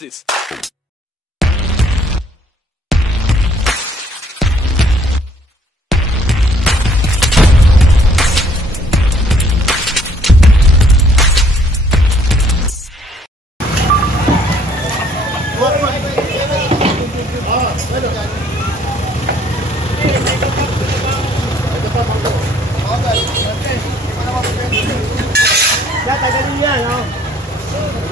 Deuces. Tagalin yan, no?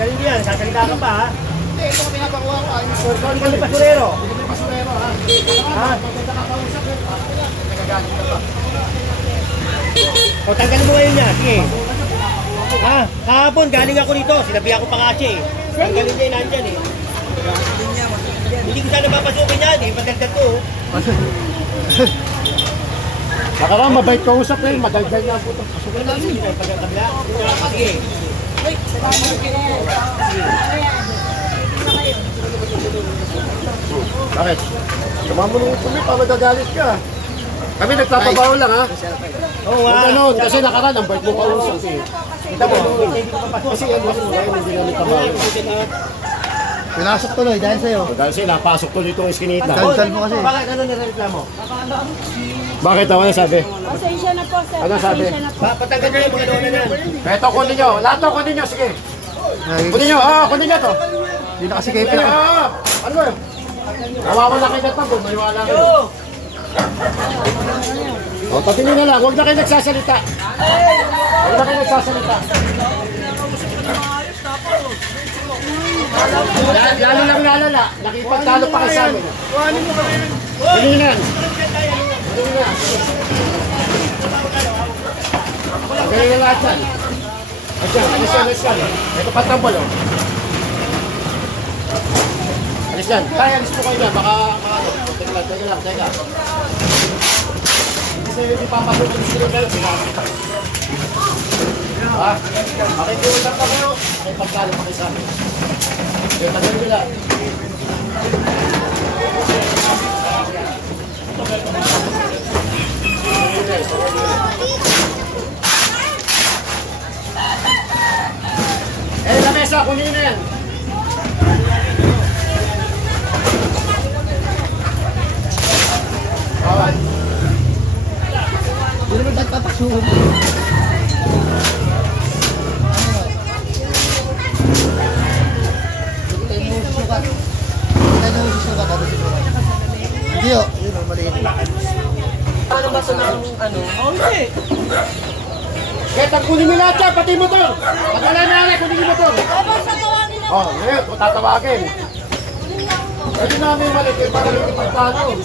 Tagalin yan, sasalita ka pa, ha? Hindi, ito ko pinapakuha ko. Ikaw hindi kami pasurero. Hindi kami pasurero, ha? Ha? Pagkita ka kausap, nagagalit ka pa. O, tanggalin mo ngayon niya, sige. Ha? Kahapon, galing ako dito. Sinabi ako pa kasi, eh. Tanggalin niya, nandyan, eh. Hindi ko sana mapasukin yan, eh. Padagdag ko, oh. Baka lang, mabait ka usap na yun. Madagdag niya po ito. Pasukin namin, eh. Pagkakabla. Sige. Bakit? Sumama mo nung tumi pa, magagalit ka. Kami nagpapabaho lang, ha? Oo, Kung ha? ganun, kasi nakaraan, ang bait mo kausap, eh. Kita mo, Kasi yan, kasi ngayon, hindi namin pabaho. Pinasok tuloy dahil sa'yo. Dahil siya, napasok ko dito ang iskinita. Daldal mo kasi. Bakit ano nireklamo? Bakit? Ano sabi? Pasensya na po, sir. Ano sabi? Pasensya na po. Patanggal nyo yung mga doon na yan. Ito, kunin nyo. Lahat to, kunin nyo. Sige. Kunin nyo. Kunin nyo to. Hindi na kasi kayo Kunin nyo. Ano ba? Nawawala kayo na ito. Maniwala kayo. O, tatingin na lang. Huwag na kayo nagsasalita. Huwag na kayo nagsasalita. Lalo lang lalala. Nakipagtalo pa kayo sa amin. Kuningan. Kuningan. Magaling na lahat yan. Alis yan. Ito patambol, o. Alis yan. Kaya, alis po kayo dyan. Baka, teka lang. Hindi sa'yo, hindi papasukin sila kayo. Ha? Makikiusap ka kayo. Makipagtalo pa kayo sa amin. Yung tagal nila. Sa mesa, kunin na yan. Bawal. Hindi naman ba't papasukan mo? Hindi o, yun o, maliit. Ano ba sa ng ano? Oh, hindi. Kaya kunin mo lahat yan, pati motor. Pag wala na rin, kunin mo motor. Oh, ngayon, kung tatawagin. Pwede namin maliit, para yung ipagtalo.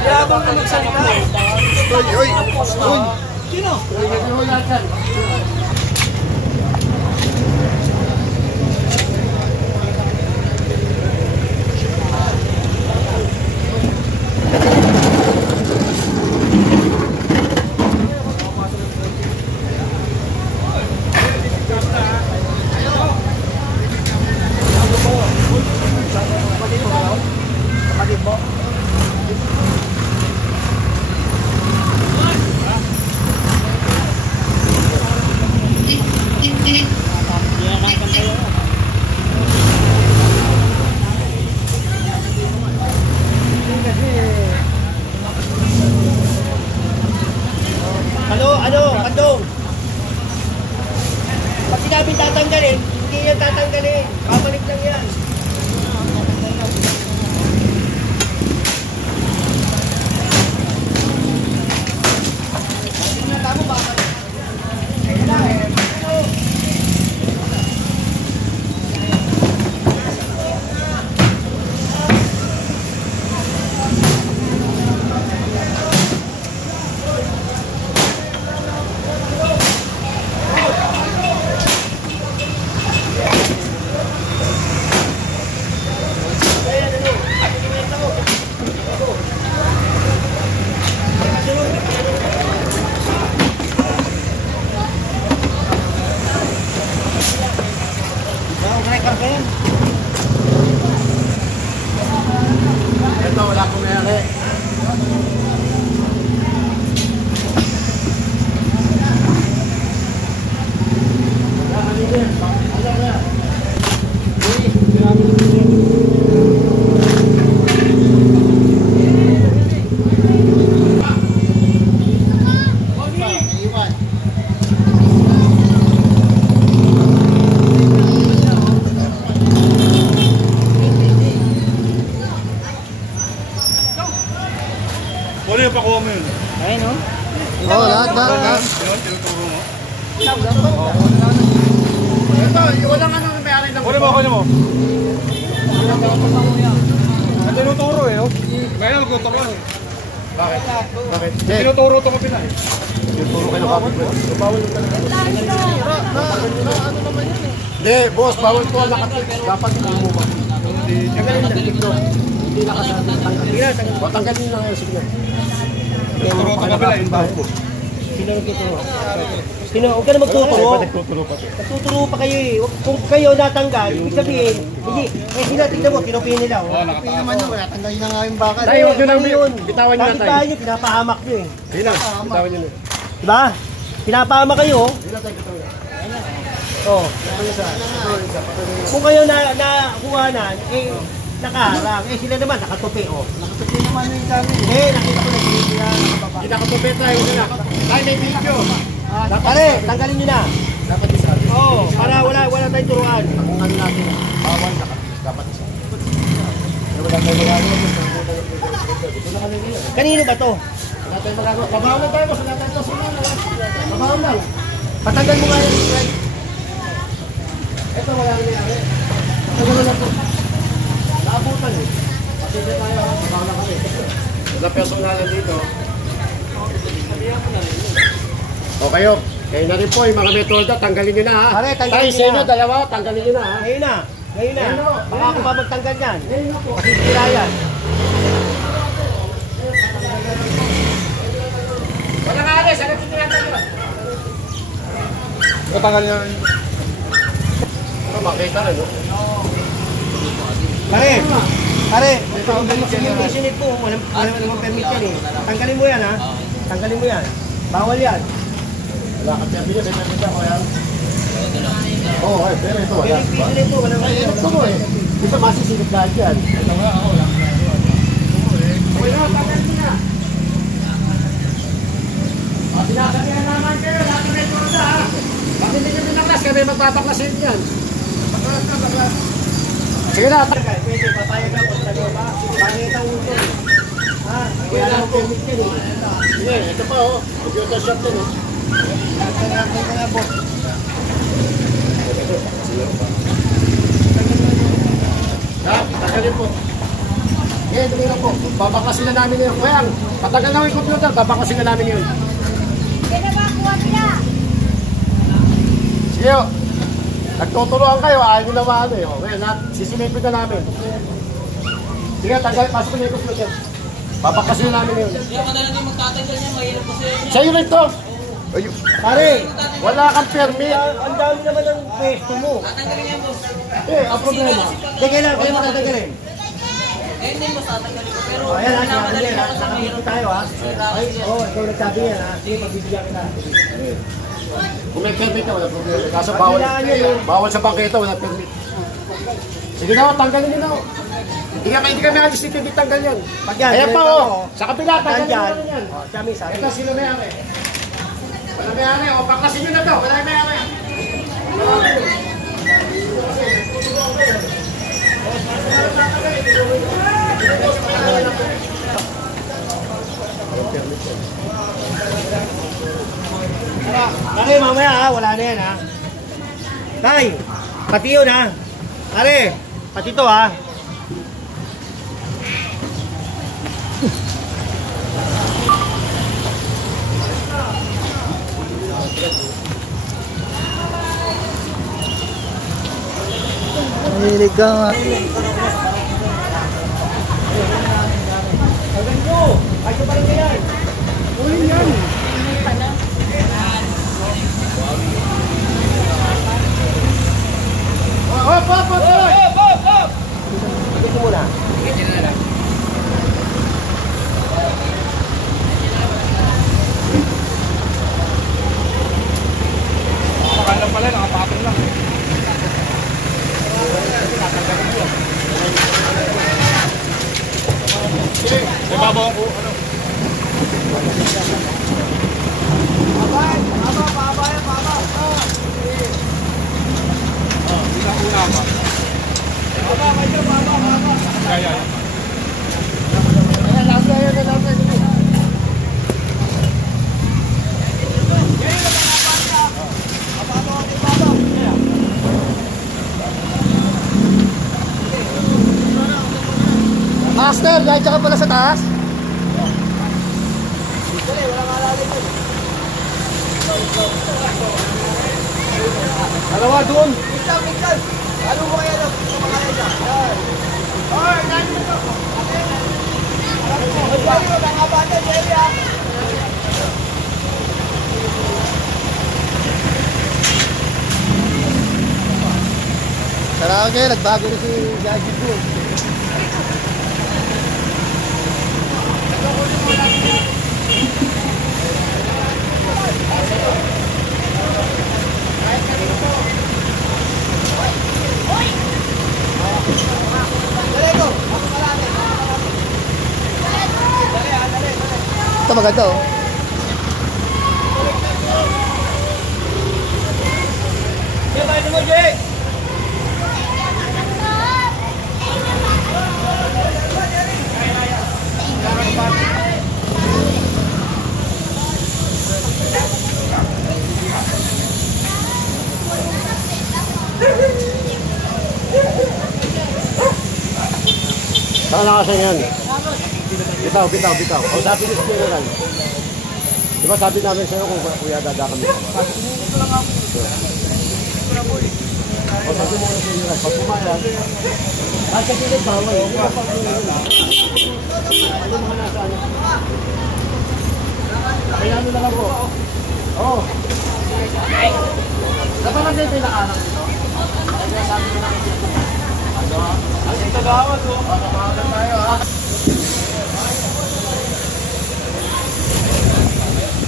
Yabang ka magsalita. Uy! Sino? Pwede mo lahat yan. pakuha mo yun. Ayun, no? Oo, lahat. Yun, tinuturo mo. Ito, walang ano may-ari ng Kunin mo. Ang tinuturo eh, oh. Kaya magtuturo eh. Bakit? Bakit? Tinuturo ito kapila eh. Tinuturo kayo ng kapit mo. Bawal yung talaga. Hindi, boss, bawal ko nakatik. Dapat hindi mo ba? Tanggalin na, hindi nakasabi. O, tanggalin na ngayon, sige na. Tinuturo ito kapila eh. Sino nagtuturo? Sino? Huwag ka na magtuturo. Nagtuturo pa. Nagtuturo pa kayo eh. Kung kayo natanggal, ibig sabihin, hindi. Eh, sila, tignan mo, kinupihin nila. Oh. Hindi naman yun, kaya tanggalin na nga yung bakal. Tayo, huwag nyo lang yun. bitawan nyo na Bakit tayo. tayo nyo, pinapahamak nyo eh. Sige na, bitawan nyo na. Diba? Pinapahamak kayo. Sige na tayo, bitawan nyo. Oh. Kung kayo nakuhanan, eh, nakaharang. Eh, sila naman, nakatupi, oh. Nakatupi naman yung kami. Eh, nakita ko na sila. Hindi nakatupit tayo, huwag na. Tayo may video. Pare, tanggalin nyo na. Dapat isa. Oo, para wala tayong turuan. Kung ano natin, bawal na dapat isa. Wala tayong magagawa. Ito na kami nila. Kanino ba to? Wala tayong magagawa. Babawal na tayo, wala tayong kasunod. Babawal lang. Patanggal mo nga yan. Ito wala na nangyari. Ito na lang po. Naabutan eh. Kasi hindi tayo, babawal na kami. Wala personalan dito. O kayo na rin po yung mga metoda, tanggalin nyo na ha. Pare, tanggalin Tayo nyo sa inyo, na. dalawa, tanggalin nyo na ha. Ngayon na. Ngayon na. Ngayon na. Baka ako pa magtanggal yan. Ngayon na po. Kasi sila yan. Wala nga alis, agad yung tinatanggal. Katanggal niya. Ano, makita rin, no? Pare, yung isinit po, walang permit yan eh. Tanggalin mo yan ha. Tanggalin mo yan. Bawal yan. Wala ka permit, may permit ako yan. Oo, pero ito wala. Yung isinit po, walang Ito mo eh. Ito masisilip lahat yan. Ito nga, ako lang. Okay na, tanggalin mo na. Sinasabihan naman kayo, lahat ng metoda ha. Bakit hindi nyo binaklas, kami magpapaklasin yan. Baklas. Sige na, Pwede, papayag ako sa ba? Pangit ang ulo. Ha? Wala lang permit yan eh. Hindi, ito pa oh. Computer shop din oh. Tagalin po. Eh, dali na po. Babakasin na namin yun. Kaya, patagal na yung computer, babakasin na namin yun. Sige oh. Nagtuturuan kayo, ayaw nyo naman ano eh. Ngayon, sisimipin na namin. Sige, pasok na yung computer. Babakasin na namin yun. Kaya madalang yung magtatanggal niya, mahirap kasi yun. Sa'yo rin to. Pare, Wala kang permit. ang dami naman ng pwesto mo. Tatanggalin niya, boss. Eh, ang problema. Hindi, kailangan kayo matatanggalin. Eh, hindi boss, tatanggalin ko. Pero, Ayan ha, minamadali sinabi ko niya, kasi nakakita mahirap. tayo ha. Ay, ikaw nagsabi yan ha. Sige, pagbibigyan kita. Kung may permit ka, wala problema. Kaso bawal sa bangketa, wala permit. Sige na, tanggalin nyo na. Hindi kami alis dito, hindi tanggal yan. Pag yan, Ayan pa ganito, oh. Sa kapila, tanggalin nyo Nandyan. na yan. Oh, siya may sabi. Ito, sino may-ari? Wala may-ari. O, paklasin nyo na to. Wala may-ari. Pare, mamaya ha, wala na yan ha. Tay, pati yun ha. Pare, pati to ha. Mahilig ka nga. Hanggang nyo, ay ko pa rin yan. Uling yan. Hop, hop, hop, hop! Dito muna. Nakakala pala, nakapatong lang. Sige, may babaw ko. Ano? Una pa. Kaya. Master, dahil ka pala sa taas. Dalawa doon. Tara kayo, nagbago na si Gadget ko. Ito maganda oh. Jay, paano mo, Jay? Saan nakasan yan? Bitaw. O sabi ni General. Di ba sabi namin sa'yo kung kuya dada kami? O sabi mo na General, pag pumayag, sa kilid bawal. Hindi ka pag ano mga nasa ano? Kaya ano na lang po? Oo. Dapat lang kayo pinakanak dito? Kaya sabi ko namin dito. Ano? Ang tagawad o? Nakakan tayo ha?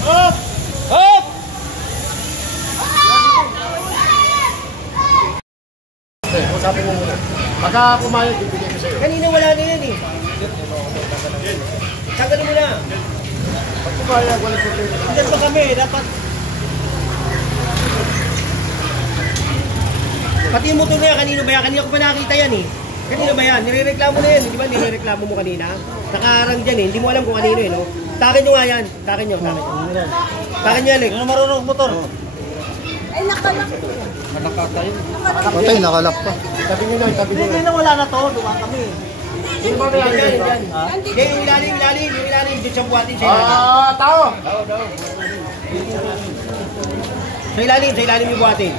Up! Up! Okay, usapin mo muna. Pagka pumayag, bibigay ko sa'yo. Kanina wala na yan eh. Tanggalin mo na. Pag pumayag, walang problema. Diyan pa kami, dapat. Pati yung motor na yan, kanino ba yan? Kanina ko pa nakita yan eh. Kanino ba yan? Nirereklamo na yan. Di ba nirereklamo mo kanina? Nakaharang dyan eh. Hindi mo alam kung kanino eh, no? Takin nyo nga yan. Takin nyo. Takin nyo yan eh. Ano marunong motor? Ay, nakalak. Patay, nakalap pa. Tabi nyo na, tabi nyo na. na wala na to. Dumaan kami. Yung ba yan? Yan. Hindi, yung ilalim. Yung ilalim. Doon siya buhatin sa ilalim. Tao! Sa ilalim yung buhatin.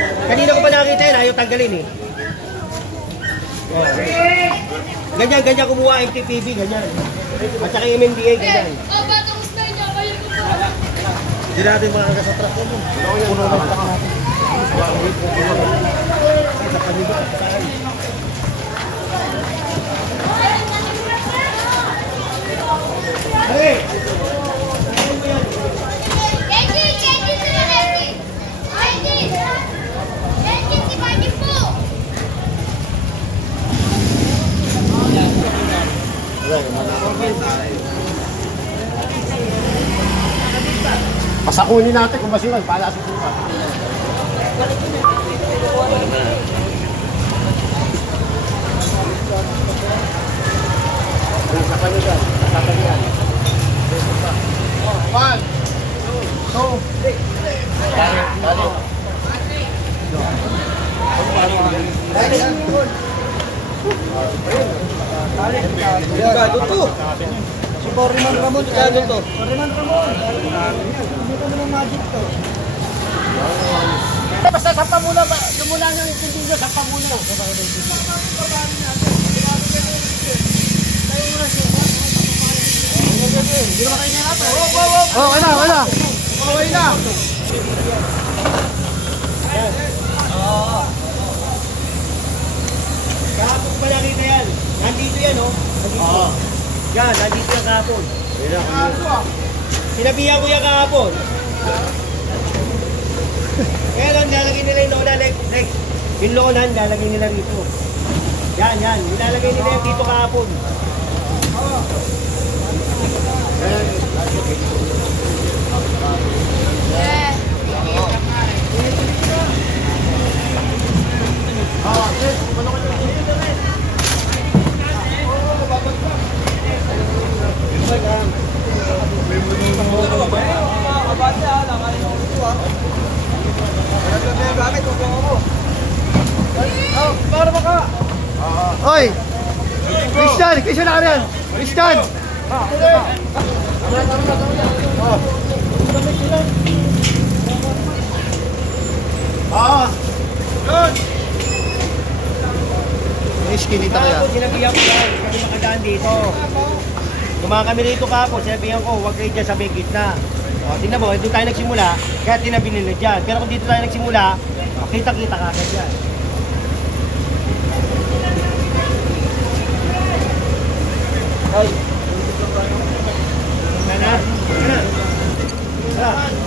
Kanina ko pa nakita yan. Ayaw tanggalin eh. Ganyan kumuha MTPB, ganyan. At saka MMDA, ganyan. Oh, batong star niya. Kayo ko po. Hindi natin makakagas sa truck mo. Puno na truck natin. Sa kanila. Saan? Hey! Pasakunin natin kung masilan, pala sa suka. Sa kanila, sa kanila. 1, 2, 3. Gado to. Si Foreman Ramon, gado to. Foreman Ramon. Hindi ka naman magic to. Basta sampa muna ba? Lumula nyo yung tindilyo, sampa muna. Oh, wala. Okay na. Kahapon pa nakita yan. Nandito yan, oh. Nandito. Yan, nandito yan kahapon. Sinabihan ko yan kahapon. Kaya lang, lalagay nila yung lola, Lex. Yung lola, lalagay nila rito. Yan. Nilalagay nila yan dito kahapon. Oy! Christian na rin. Christian. May skinita kaya. Sinabihan ko yan, kami makadaan dito. Dumaan kami rito kapon, sinabihan ko, huwag kayo dyan sa may gitna. O, tingnan mo, doon tayo nagsimula, kaya tinabi nila dyan. Pero kung dito tayo nagsimula, kita-kita ka agad dyan. Ay. Ano? Ano? Ano?